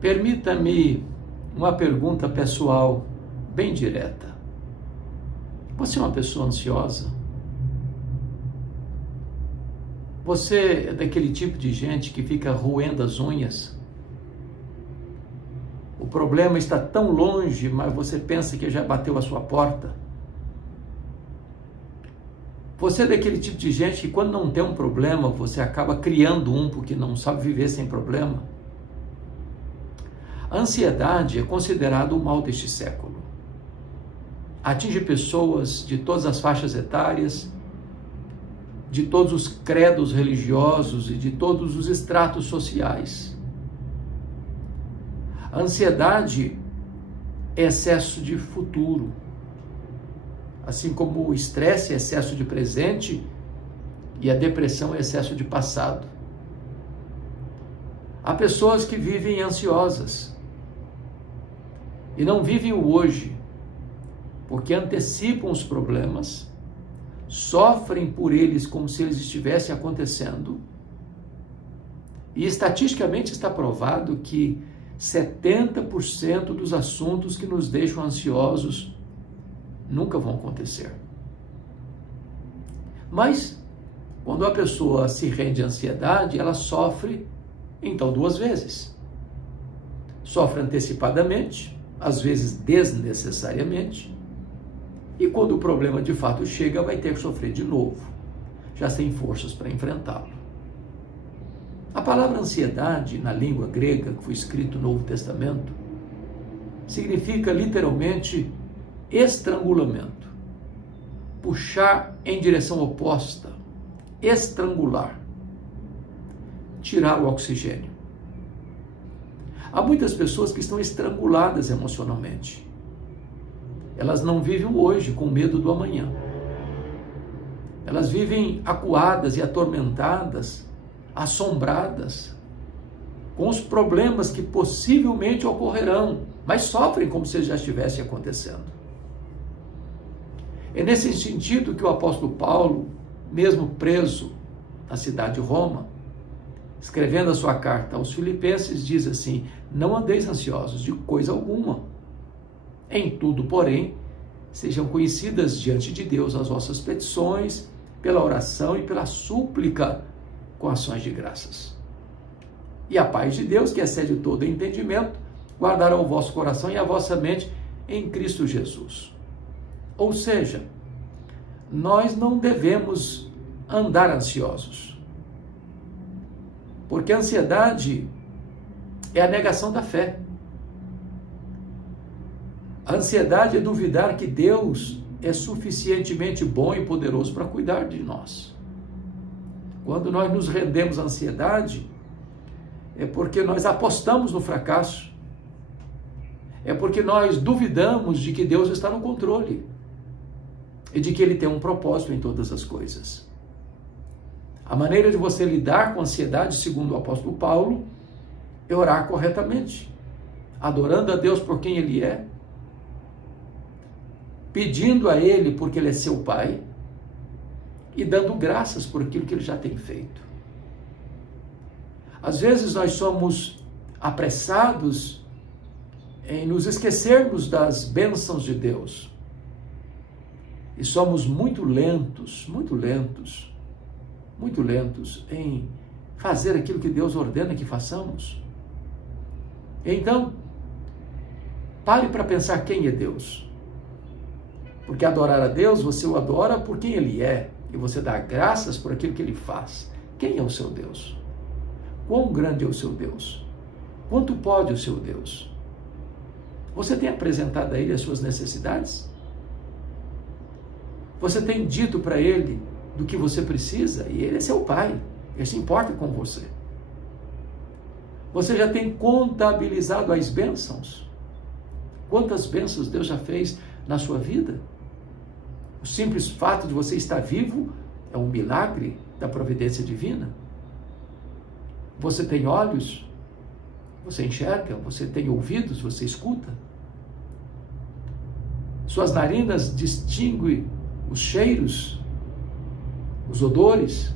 Permita-me uma pergunta pessoal, bem direta. Você é uma pessoa ansiosa? Você é daquele tipo de gente que fica roendo as unhas? O problema está tão longe, mas você pensa que já bateu a sua porta? Você é daquele tipo de gente que quando não tem um problema, você acaba criando um porque não sabe viver sem problema? A ansiedade é considerada o mal deste século. Atinge pessoas de todas as faixas etárias, de todos os credos religiosos e de todos os estratos sociais. A ansiedade é excesso de futuro, assim como o estresse é excesso de presente e a depressão é excesso de passado. Há pessoas que vivem ansiosas e não vivem o hoje, porque antecipam os problemas, sofrem por eles como se eles estivessem acontecendo, e estatisticamente está provado que 70% dos assuntos que nos deixam ansiosos nunca vão acontecer. Mas, quando a pessoa se rende à ansiedade, ela sofre, então, duas vezes. Sofre antecipadamente, às vezes desnecessariamente, e quando o problema de fato chega, vai ter que sofrer de novo, já sem forças para enfrentá-lo. A palavra ansiedade, na língua grega, que foi escrito no Novo Testamento, significa literalmente estrangulamento, puxar em direção oposta, estrangular, tirar o oxigênio. Há muitas pessoas que estão estranguladas emocionalmente. Elas não vivem o hoje com medo do amanhã. Elas vivem acuadas e atormentadas, assombradas, com os problemas que possivelmente ocorrerão, mas sofrem como se já estivesse acontecendo. É nesse sentido que o apóstolo Paulo, mesmo preso na cidade de Roma, escrevendo a sua carta aos Filipenses, diz assim: não andeis ansiosos de coisa alguma. Em tudo, porém, sejam conhecidas diante de Deus as vossas petições, pela oração e pela súplica, com ações de graças. E a paz de Deus, que excede todo entendimento, guardará o vosso coração e a vossa mente em Cristo Jesus. Ou seja, nós não devemos andar ansiosos, porque a ansiedade é a negação da fé. A ansiedade é duvidar que Deus é suficientemente bom e poderoso para cuidar de nós. Quando nós nos rendemos à ansiedade, é porque nós apostamos no fracasso. É porque nós duvidamos de que Deus está no controle e de que Ele tem um propósito em todas as coisas. A maneira de você lidar com a ansiedade, segundo o apóstolo Paulo, é orar corretamente, adorando a Deus por quem Ele é, pedindo a Ele porque Ele é seu Pai e dando graças por aquilo que Ele já tem feito. Às vezes nós somos apressados em nos esquecermos das bênçãos de Deus e somos muito lentos em fazer aquilo que Deus ordena que façamos. Então, pare para pensar quem é Deus. Porque adorar a Deus, você o adora por quem Ele é, e você dá graças por aquilo que Ele faz. Quem é o seu Deus? Quão grande é o seu Deus? Quanto pode o seu Deus? Você tem apresentado a Ele as suas necessidades? Você tem dito para Ele do que você precisa? E Ele é seu Pai, Ele se importa com você. Você já tem contabilizado as bênçãos? Quantas bênçãos Deus já fez na sua vida? O simples fato de você estar vivo é um milagre da providência divina. Você tem olhos, você enxerga, você tem ouvidos, você escuta. Suas narinas distinguem os cheiros, os odores.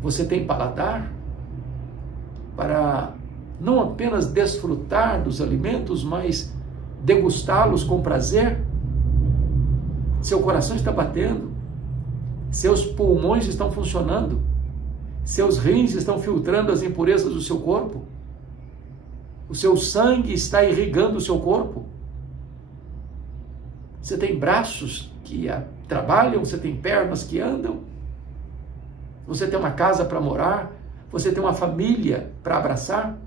Você tem paladar para não apenas desfrutar dos alimentos, mas degustá-los com prazer? Seu coração está batendo, seus pulmões estão funcionando, seus rins estão filtrando as impurezas do seu corpo, o seu sangue está irrigando o seu corpo. Você tem braços que trabalham, você tem pernas que andam, você tem uma casa para morar, você tem uma família para abraçar.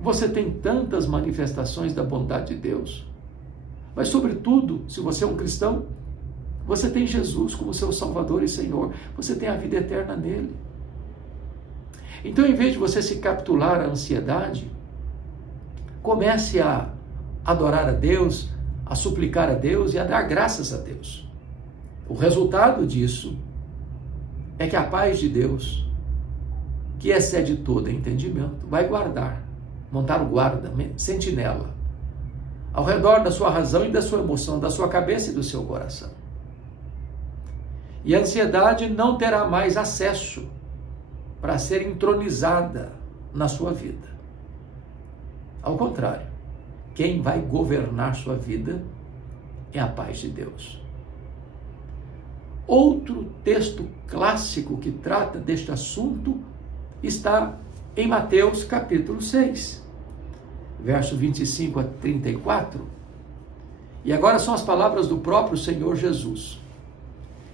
Você tem tantas manifestações da bondade de Deus. Mas, sobretudo, se você é um cristão, você tem Jesus como seu Salvador e Senhor. Você tem a vida eterna nele. Então, em vez de você se capitular à ansiedade, comece a adorar a Deus, a suplicar a Deus e a dar graças a Deus. O resultado disso é que a paz de Deus, que excede todo entendimento, vai guardar, montar o guarda, sentinela, ao redor da sua razão e da sua emoção, da sua cabeça e do seu coração. E a ansiedade não terá mais acesso para ser entronizada na sua vida. Ao contrário, quem vai governar sua vida é a paz de Deus. Outro texto clássico que trata deste assunto está em Mateus capítulo 6, verso 25 a 34. E agora são as palavras do próprio Senhor Jesus.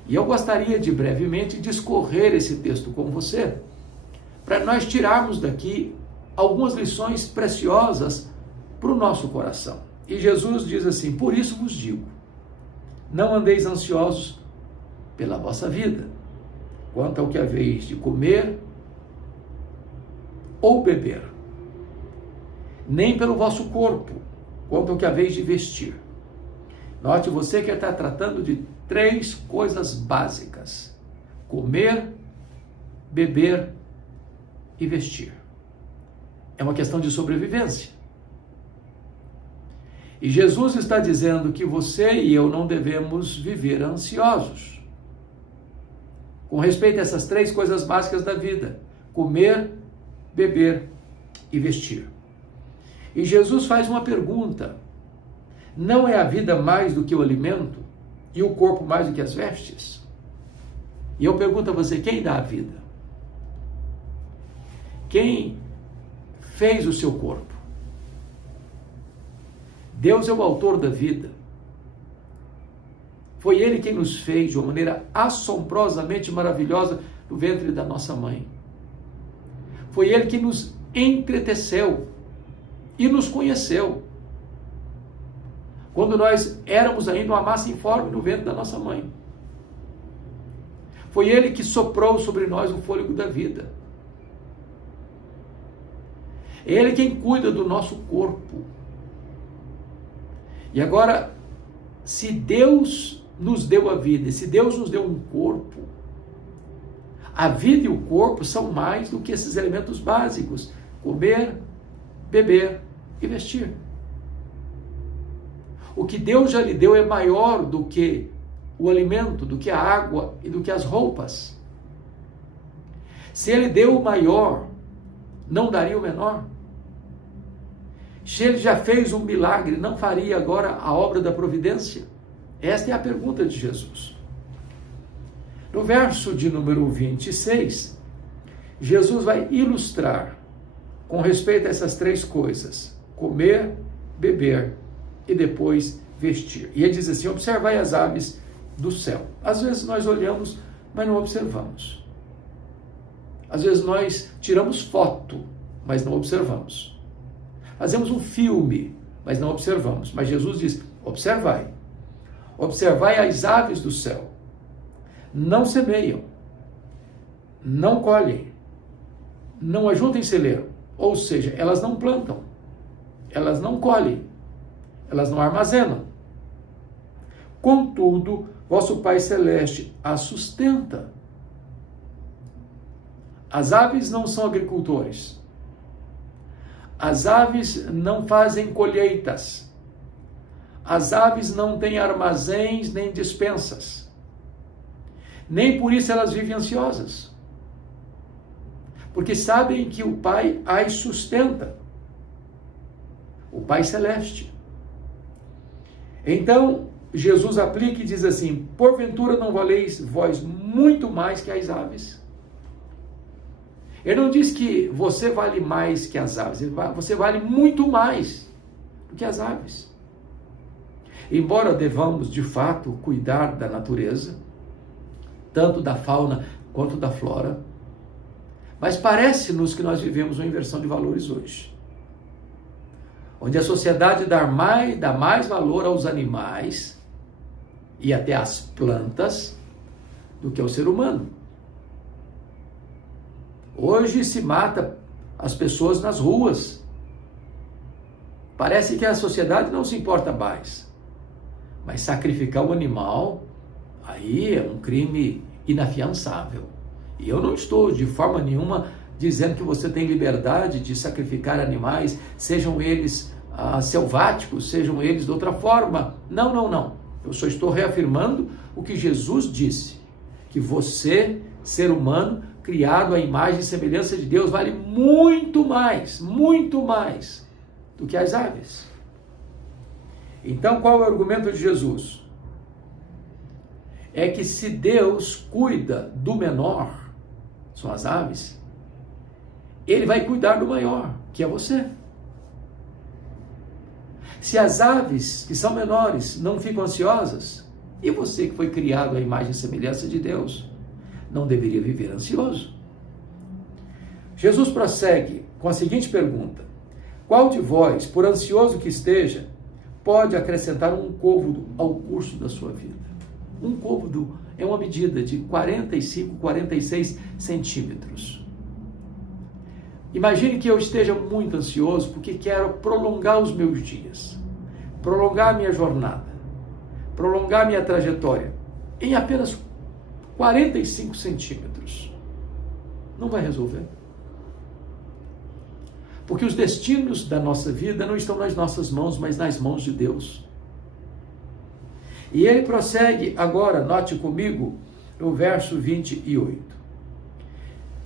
E eu gostaria de brevemente discorrer esse texto com você, para nós tirarmos daqui algumas lições preciosas para o nosso coração. E Jesus diz assim: por isso vos digo, não andeis ansiosos pela vossa vida, quanto ao que haveis de comer ou beber, nem pelo vosso corpo, quanto ao que haveis de vestir. Note você que está tratando de 3 coisas básicas: comer, beber e vestir. É uma questão de sobrevivência. E Jesus está dizendo que você e eu não devemos viver ansiosos com respeito a essas 3 coisas básicas da vida: comer, beber e vestir. E Jesus faz uma pergunta: não é a vida mais do que o alimento e o corpo mais do que as vestes? E eu pergunto a você: quem dá a vida? Quem fez o seu corpo? Deus é o autor da vida. Foi Ele quem nos fez de uma maneira assombrosamente maravilhosa no ventre da nossa mãe. Foi Ele que nos entreteceu e nos conheceu quando nós éramos ainda uma massa informe no ventre da nossa mãe. Foi Ele que soprou sobre nós o fôlego da vida. É Ele quem cuida do nosso corpo. E agora, se Deus nos deu a vida, e se Deus nos deu um corpo, a vida e o corpo são mais do que esses elementos básicos: comer, beber e vestir. O que Deus já lhe deu é maior do que o alimento, do que a água e do que as roupas. Se Ele deu o maior, não daria o menor? Se Ele já fez um milagre, não faria agora a obra da providência? Esta é a pergunta de Jesus. No verso de número 26, Jesus vai ilustrar com respeito a essas 3 coisas: comer, beber e depois vestir. E ele diz assim: observai as aves do céu. Às vezes nós olhamos, mas não observamos. Às vezes nós tiramos foto, mas não observamos. Fazemos um filme, mas não observamos. Mas Jesus diz: observai. Observai as aves do céu. Não semeiam, não colhem, não ajuntem celeiro. Ou seja, elas não plantam, elas não colhem, elas não armazenam. Contudo, vosso Pai Celeste as sustenta. As aves não são agricultores. As aves não fazem colheitas. As aves não têm armazéns nem despensas. Nem por isso elas vivem ansiosas. porque sabem que o Pai as sustenta, o Pai Celeste. Então, Jesus aplica e diz assim: porventura não valeis vós muito mais que as aves? Ele não diz que você vale mais que as aves, você vale muito mais do que as aves. Embora devamos, de fato, cuidar da natureza, tanto da fauna quanto da flora, mas parece-nos que nós vivemos uma inversão de valores hoje, onde a sociedade dá mais valor aos animais e até às plantas do que ao ser humano. Hoje se mata as pessoas nas ruas. Parece que a sociedade não se importa mais. Mas sacrificar o animal, aí é um crime inafiançável. E eu não estou de forma nenhuma dizendo que você tem liberdade de sacrificar animais, sejam eles selváticos, sejam eles de outra forma. Não, não, não. Eu só estou reafirmando o que Jesus disse, que você, ser humano, criado à imagem e semelhança de Deus, vale muito mais do que as aves. Então, qual é o argumento de Jesus? É que se Deus cuida do menor, são as aves, Ele vai cuidar do maior, que é você. Se as aves, que são menores, não ficam ansiosas, e você que foi criado à imagem e semelhança de Deus, não deveria viver ansioso? Jesus prossegue com a seguinte pergunta: qual de vós, por ansioso que esteja, pode acrescentar um côvado ao curso da sua vida? Um côvado é uma medida de 45, 46 centímetros. Imagine que eu esteja muito ansioso porque quero prolongar os meus dias, prolongar a minha jornada, prolongar a minha trajetória em apenas 45 centímetros. Não vai resolver. Porque os destinos da nossa vida não estão nas nossas mãos, mas nas mãos de Deus. E ele prossegue agora, note comigo, no verso 28.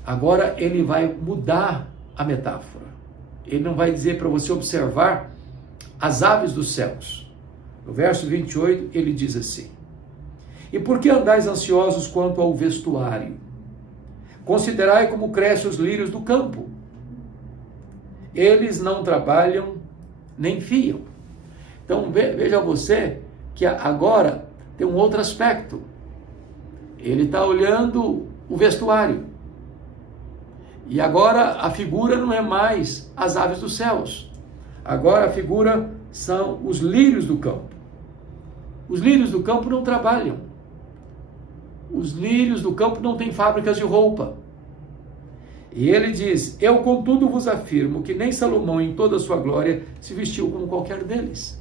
Agora ele vai mudar a metáfora. Ele não vai dizer para você observar as aves dos céus. No verso 28 ele diz assim: e por que andais ansiosos quanto ao vestuário? Considerai como crescem os lírios do campo. Eles não trabalham nem fiam. Então veja você que agora tem um outro aspecto. Ele está olhando o vestuário. E agora a figura não é mais as aves dos céus. Agora a figura são os lírios do campo. Os lírios do campo não trabalham. Os lírios do campo não têm fábricas de roupa. E ele diz: eu contudo vos afirmo que nem Salomão em toda a sua glória se vestiu como qualquer deles.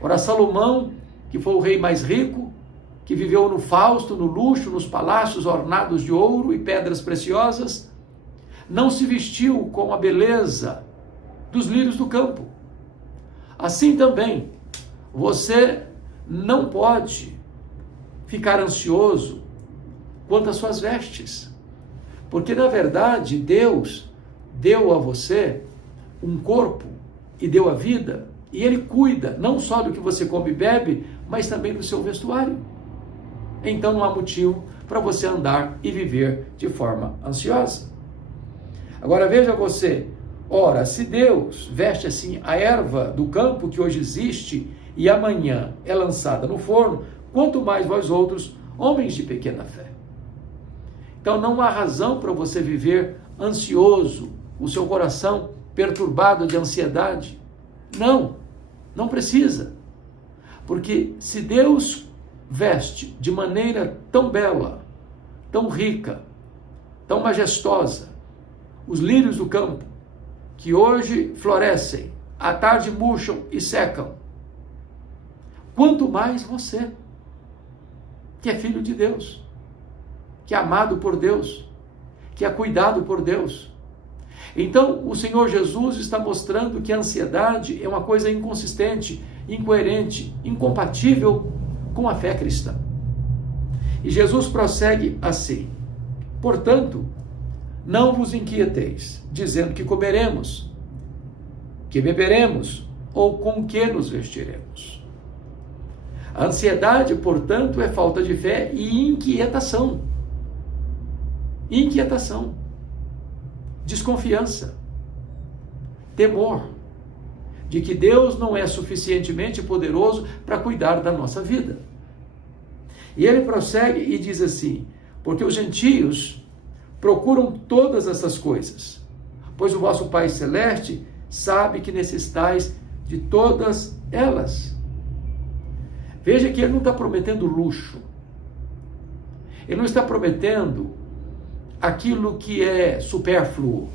Ora, Salomão, que foi o rei mais rico, que viveu no fausto, no luxo, nos palácios ornados de ouro e pedras preciosas, não se vestiu com a beleza dos lírios do campo. Assim também, você não pode ficar ansioso quanto às suas vestes, porque na verdade Deus deu a você um corpo e deu a vida, e Ele cuida não só do que você come e bebe, mas também do seu vestuário. Então não há motivo para você andar e viver de forma ansiosa. Agora veja você, ora, se Deus veste assim a erva do campo que hoje existe e amanhã é lançada no forno, quanto mais vós outros, homens de pequena fé. Então não há razão para você viver ansioso, o seu coração perturbado de ansiedade. Não precisa. Porque se Deus veste de maneira tão bela, tão rica, tão majestosa, os lírios do campo, que hoje florescem, à tarde murcham e secam, quanto mais você, que é filho de Deus, que é amado por Deus, que é cuidado por Deus. Então, o Senhor Jesus está mostrando que a ansiedade é uma coisa inconsistente, incoerente, incompatível com a fé cristã. E Jesus prossegue assim: portanto, não vos inquieteis, dizendo que comeremos, que beberemos, ou com que nos vestiremos. A ansiedade, portanto, é falta de fé e inquietação. Inquietação, desconfiança, temor de que Deus não é suficientemente poderoso para cuidar da nossa vida. E ele prossegue e diz assim: porque os gentios procuram todas essas coisas, pois o vosso Pai Celeste sabe que necessitais de todas elas. Veja que ele não está prometendo luxo, ele não está prometendo aquilo que é supérfluo.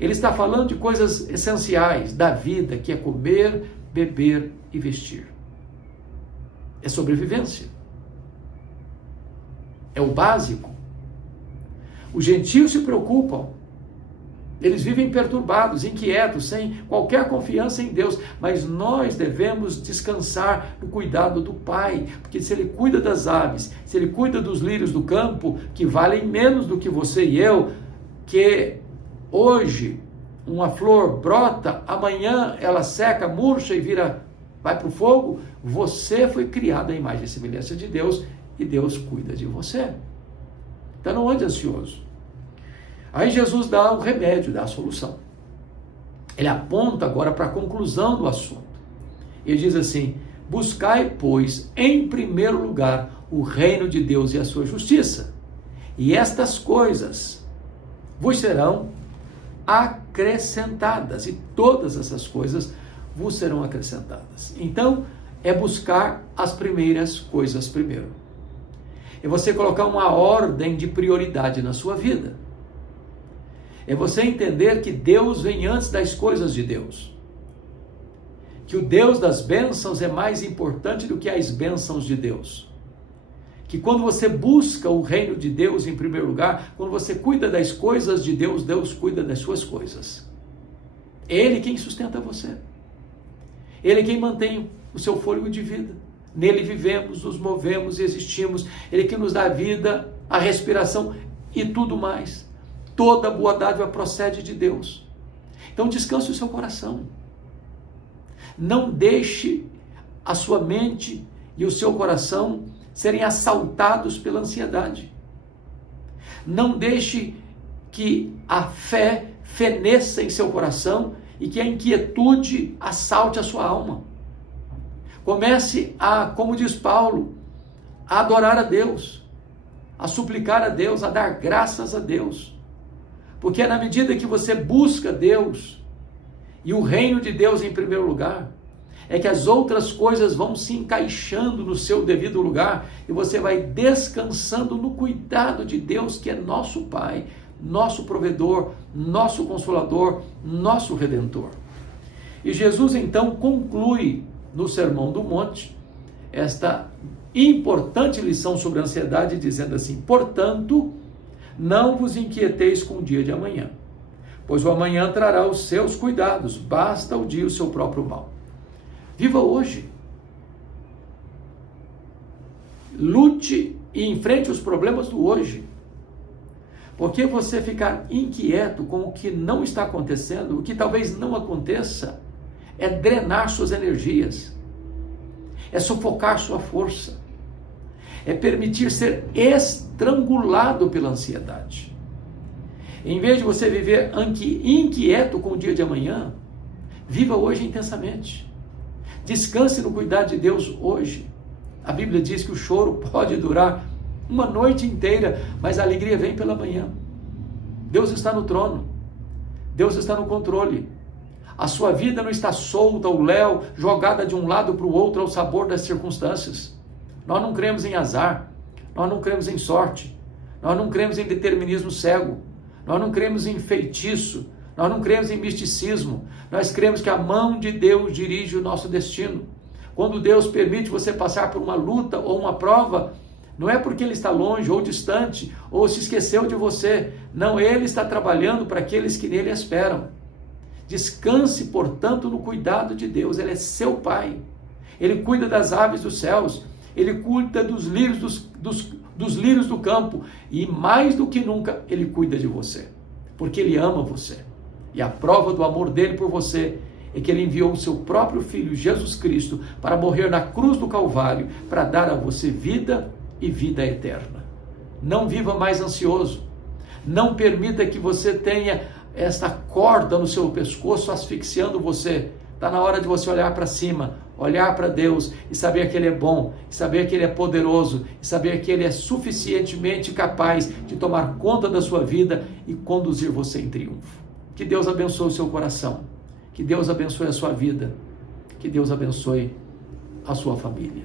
Ele está falando de coisas essenciais da vida, que é comer, beber e vestir. É sobrevivência. É o básico. Os gentios se preocupam. Eles vivem perturbados, inquietos, sem qualquer confiança em Deus. Mas nós devemos descansar no cuidado do Pai. Porque se Ele cuida das aves, se Ele cuida dos lírios do campo, que valem menos do que você e eu, que hoje uma flor brota, amanhã ela seca, murcha e vai para o fogo, você foi criado à imagem e semelhança de Deus e Deus cuida de você. Então não ande ansioso. Aí Jesus dá o remédio, dá a solução. Ele aponta agora para a conclusão do assunto. Ele diz assim: buscai, pois, em primeiro lugar o reino de Deus e a sua justiça, e estas coisas vos serão acrescentadas, e todas essas coisas vos serão acrescentadas. Então, é buscar as primeiras coisas primeiro. É você colocar uma ordem de prioridade na sua vida. É você entender que Deus vem antes das coisas de Deus. Que o Deus das bênçãos é mais importante do que as bênçãos de Deus. Que quando você busca o reino de Deus em primeiro lugar, quando você cuida das coisas de Deus, Deus cuida das suas coisas. É Ele quem sustenta você. Ele é quem mantém o seu fôlego de vida. Nele vivemos, nos movemos e existimos. Ele que nos dá a vida, a respiração e tudo mais. Toda boa dádiva procede de Deus. Então descanse o seu coração. Não deixe a sua mente e o seu coração serem assaltados pela ansiedade. Não deixe que a fé feneça em seu coração e que a inquietude assalte a sua alma. Comece a, como diz Paulo, a adorar a Deus, a suplicar a Deus, a dar graças a Deus. Porque é na medida que você busca Deus e o reino de Deus em primeiro lugar, é que as outras coisas vão se encaixando no seu devido lugar e você vai descansando no cuidado de Deus, que é nosso Pai, nosso provedor, nosso consolador, nosso redentor. E Jesus então conclui no Sermão do Monte esta importante lição sobre a ansiedade, dizendo assim: portanto, não vos inquieteis com o dia de amanhã, pois o amanhã trará os seus cuidados, basta o dia o seu próprio mal. Viva hoje. Lute e enfrente os problemas do hoje. Porque você ficar inquieto com o que não está acontecendo, o que talvez não aconteça, é drenar suas energias, é sufocar sua força, é permitir ser estrangulado pela ansiedade. Em vez de você viver inquieto com o dia de amanhã, viva hoje intensamente. Descanse no cuidado de Deus hoje. A Bíblia diz que o choro pode durar uma noite inteira, mas a alegria vem pela manhã. Deus está no trono. Deus está no controle. A sua vida não está solta ao léu, jogada de um lado para o outro ao sabor das circunstâncias. Nós não cremos em azar. Nós não cremos em sorte. Nós não cremos em determinismo cego. Nós não cremos em feitiço. Nós não cremos em misticismo. Nós cremos que a mão de Deus dirige o nosso destino. Quando Deus permite você passar por uma luta ou uma prova, não é porque Ele está longe ou distante ou se esqueceu de você. Não, Ele está trabalhando para aqueles que nele esperam. Descanse, portanto, no cuidado de Deus. Ele é seu Pai. Ele cuida das aves dos céus. Ele cuida dos lírios dos lírios do campo, e mais do que nunca Ele cuida de você, porque Ele ama você. E a prova do amor dele por você é que Ele enviou o seu próprio Filho, Jesus Cristo, para morrer na cruz do Calvário, para dar a você vida e vida eterna. Não viva mais ansioso. Não permita que você tenha esta corda no seu pescoço asfixiando você. Está na hora de você olhar para cima, olhar para Deus e saber que Ele é bom, saber que Ele é poderoso, e saber que Ele é suficientemente capaz de tomar conta da sua vida e conduzir você em triunfo. Que Deus abençoe o seu coração, que Deus abençoe a sua vida, que Deus abençoe a sua família.